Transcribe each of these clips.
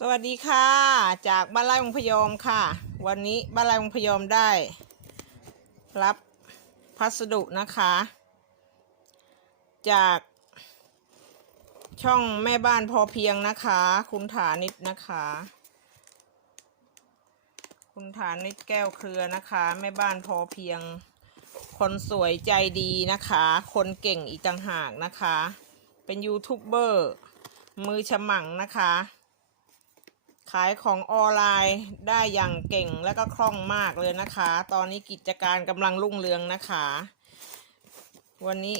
สวัสดีค่ะ จากบ้านไร่วงพยอมค่ะ วันนี้บ้านไร่วงพยอมได้ รับพัสดุนะคะ จาก ช่องแม่บ้านพอเพียงนะคะ คุณฐานิดนะคะ คุณฐานิดแก้วเครือนะคะ แม่บ้านพอเพียง คนสวยใจดีนะคะ คนเก่งอีกต่างหากนะคะ เป็นยูทูบเบอร์มือฉมังนะคะ ขายของออนไลน์ได้อย่างเก่งและก็คล่องมากเลยนะคะ ตอนนี้กิจการกำลังรุ่งเรืองนะคะ วันนี้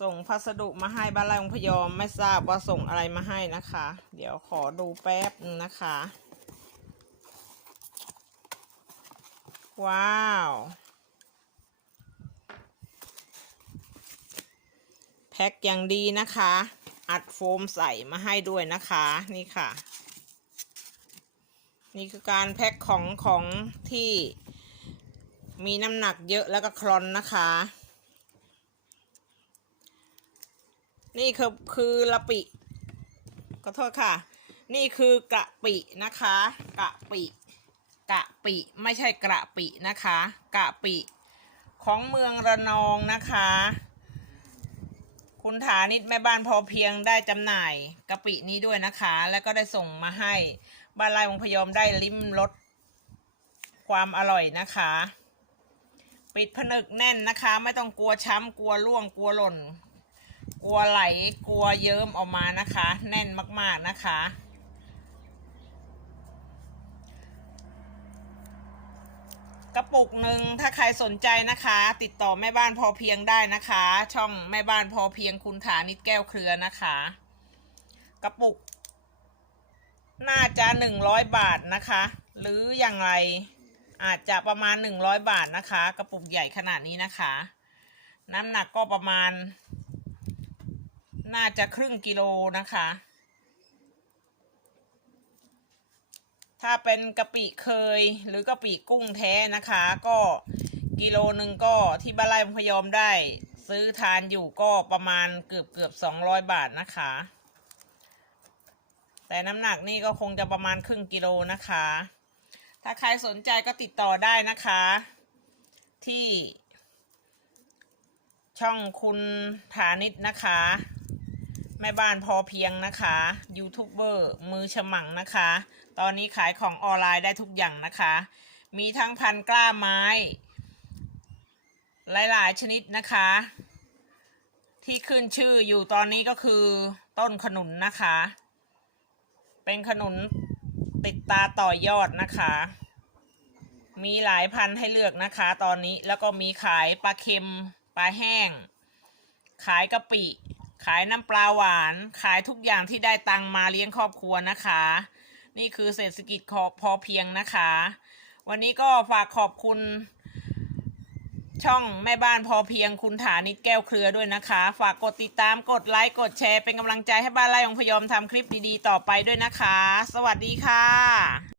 ส่งพัสดุมาให้บ้านไร่องพยอมไม่ทราบว่าส่งอะไรมาให้นะคะ เดี๋ยวขอดูแป๊บนึงนะคะ ว้าวแพ็คอย่างดีนะคะ อัดโฟมใส่มาให้ด้วยนะคะ นี่ค่ะ นี่คือการแพ็คของของที่มีน้ำหนักเยอะแล้วก็คลอนนะคะ นี่คือคือละปิขอโทษค่ะ นี่คือกะปินะคะ กะปิ กะปิไม่ใช่กระปินะคะ กะปิของเมืองระนองนะคะ คุณฐานิดแม่บ้านพอเพียงได้จำหน่ายกะปินี้ด้วยนะคะ แล้วก็ได้ส่งมาให้ บ้านไร่วงพยอมได้ลิ้มรสความอร่อยนะคะ ปิดผนึกแน่นนะคะ ไม่ต้องกลัวช้ำกลัวร่วงกลัวหล่น กลัวไหลกลัวเยิ้มออกมานะคะ แน่นมากๆนะคะ กระปุกหนึ่งถ้าใครสนใจนะคะ ติดต่อแม่บ้านพอเพียงได้นะคะ ช่องแม่บ้านพอเพียงคุณฐานิดแก้วเครือนะคะ กระปุก น่าจะหนึ่งร้อยบาทนะคะ หรืออย่างไรอาจจะประมาณหนึ่งร้อยบาทนะคะ กระปุกใหญ่ขนาดนี้นะคะ น้ำหนักก็ประมาณ น่าจะครึ่งกิโลนะคะ ถ้าเป็นกะปิเคยหรือกะปิกุ้งแท้นะคะ ก็กิโลหนึ่งก็ที่บ้านไร่พยอมได้ ซื้อทานอยู่ก็ประมาณเกือบเกือบสองร้อยบาทนะคะ แต่น้ำหนักนี่ก็คงจะประมาณครึ่งกิโลนะคะ ถ้าใครสนใจก็ติดต่อได้นะคะ ที่ ช่องคุณฐานิดนะคะ แม่บ้านพอเพียงนะคะยูทูบเบอร์มือฉมังนะคะ ตอนนี้ขายของออนไลน์ได้ทุกอย่างนะคะ มีทั้งพันกล้าไม้ หลายๆ ชนิดนะคะ ที่ขึ้นชื่ออยู่ตอนนี้ก็คือต้นขนุนนะคะ เป็นขนุนติดตาต่อยอดนะคะ มีหลายพันให้เลือกนะคะ ตอนนี้แล้วก็มีขายปลาเค็มปลาแห้ง ขายกะปิ ขายน้ำปลาหวาน ขายทุกอย่างที่ได้ตังมาเลี้ยงครอบครัวนะคะ นี่คือเศรษฐกิจพอเพียงนะคะ วันนี้ก็ฝากขอบคุณ ช่องแม่บ้านพอเพียงคุณฐานิดแก้วเครือด้วยนะคะ ฝากกดติดตามกดไลค์กดแชร์เป็นกำลังใจให้บ้านไร่ของพยอมทำคลิปดีๆ ต่อไปด้วยนะคะ สวัสดีค่ะ